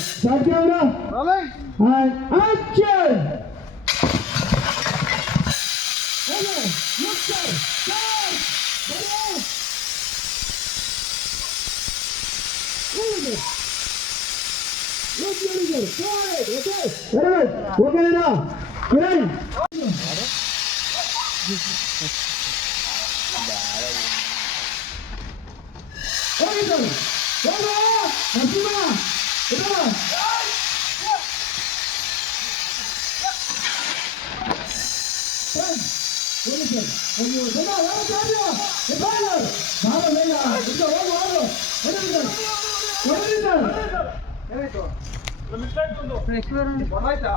Start camera. Rolling. And action. Hello. Look sir. Start. Look very good. Go ahead. Okay. Very good. Okay now. Kiran. Okay sir. Go. Nasima. Ida.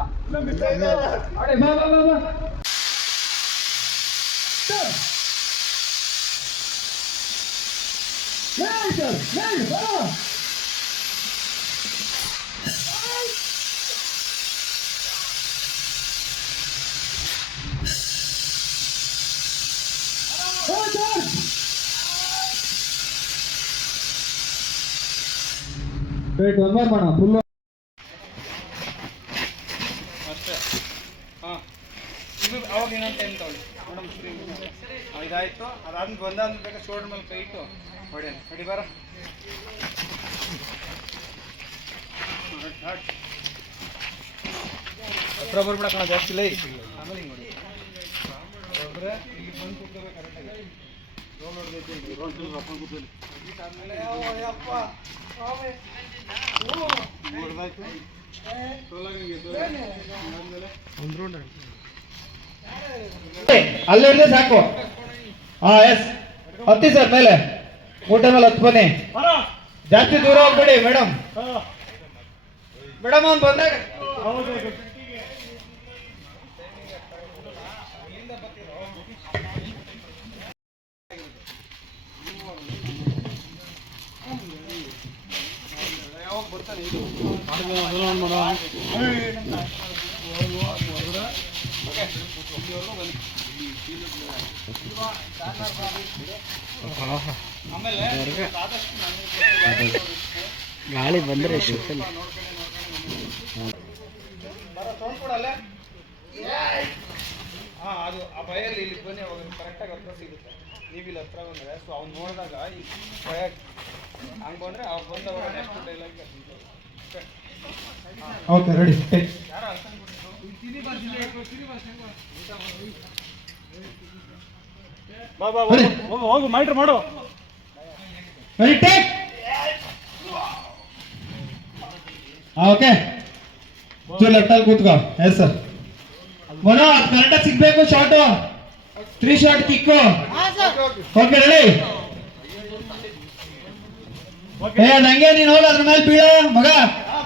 Wait, one more mana, full. ಅಷ್ಟೇ ಹಾಂ ಇದು ಅವಾಗ ಇನ್ನೊಂದು time ತಗೊಳ್ಳಿ madam ಇದಾಯಿತು ಅದಾದ್ಮೇಲೆ ಬಂದಾದ್ಮೇಲೆ ಬೇಕಾದ್ರೆ ಶೋಲ್ಡರ್ ಮೇಲೆ ಕೈ ಇಟ್ಟು ಹೊಡೆಯೋಣ ಹೊಡಿ ಬಾರ ಹತ್ರ ಬರ್ಬಿಡ ಕಣ ಜಾಸ್ತಿ ಲೈ ಆಮೇಲೆ ಹಿಂಗೆ ಹೊಡಿ ಅಂದರೆ ಇಲ್ಲಿ ಬಂದು ಕೂತ್ಕೋಬೇಕು ಕರೆಕ್ಟಾಗಿ ರೋಲ್ ಹೊಡೆದೈತಿ ರೋಲ್ ಅಪ್ಪ ಕೂತಲ್ಲಿ ಆದಮೇಲೆ ಅಪ್ಪ ಹೊಡೆದಾಯ್ತು ಅಲ್ಲಿರ್ಲಿ ಸಾಕು. ಹಾ ಎಸ್ ಹತ್ತಿ ಸರ್ ಮೇಲೆ ಊಟ ಮೇಲೆ ಹತ್ತು ಬನ್ನಿ. ಜಾಸ್ತಿ ದೂರ ಹೋಗ್ಬೇಡಿ ಮೇಡಮ್. ಮೇಡಮ್ ಅವ್ನು ಬಂದಾಗ ಗಾಳಿ ಬಂದರೆ ಹಾಂ ಅದು ಆ ಭಯಲ್ಲಿ ಇಲ್ಲಿ ಬನ್ನಿ ಅವಾಗ ಕರೆಕ್ಟಾಗಿ ಹತ್ರ ಸಿಗುತ್ತೆ ನೀವು ಇಲ್ಲಿ ಹತ್ರ ಬಂದರೆ ಸೊ ಅವ್ನು ನೋಡಿದಾಗ ಈ ಭಯ ಹಂಗೆ ಬಂದರೆ ಅವ್ರು ಬಂದವಾಗ ನೆಕ್ಸ್ಟ್ ಡೈಲಾಗ್ ಓಕೆ ರೆಡಿ ಯಾರು ಅನ್ಕೊಂಡ್ಬಿಟ್ಟು ಹೋಗು ಮೈಟ್ರ್ ಮಾಡು ರೆಡಿ ಟೇಕ್. ಓಕೆ ಲೆಫ್ಟಲ್ಲಿ ಕೂತ್ಕೋ. ಎಸ್ ಸರ್ ಮನೋ ಅದು ಕರೆಕ್ಟಾಗಿ ಸಿಗ್ಬೇಕು short 3 short kick. Okay ready. ನಂಗೆ ನೀನು ಹೋಗಿ ಅದ್ರ ಮೇಲೆ ಬೀಳೋ ಮಗ,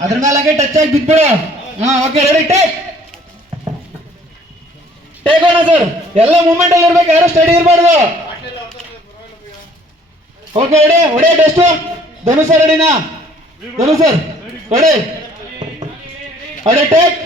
ಅದ್ರ ಮೇಲೆ ಹಂಗೆ ಟಚ್ ಆಗಿ ಬಿದ್ಬಿಡು. ಹಾ ಓಕೆ ರೆಡಿ ಟೇಕ್ ಟೇಕ್ ಅಣ್ಣ ಸರ್. ಎಲ್ಲ ಮೂಮೆಂಟ್ ಅಲ್ಲಿ ಇರ್ಬೇಕು, ಯಾರು ಸ್ಟಡಿ ಇರಬಾರ್ದು. ಓಕೆ ರೆಡಿ ಹೊಡೆ ಟೆಸ್ಟ್. ಧನು ಸರ್ ರೆಡಿನಾ? Dhanu sir ready ready take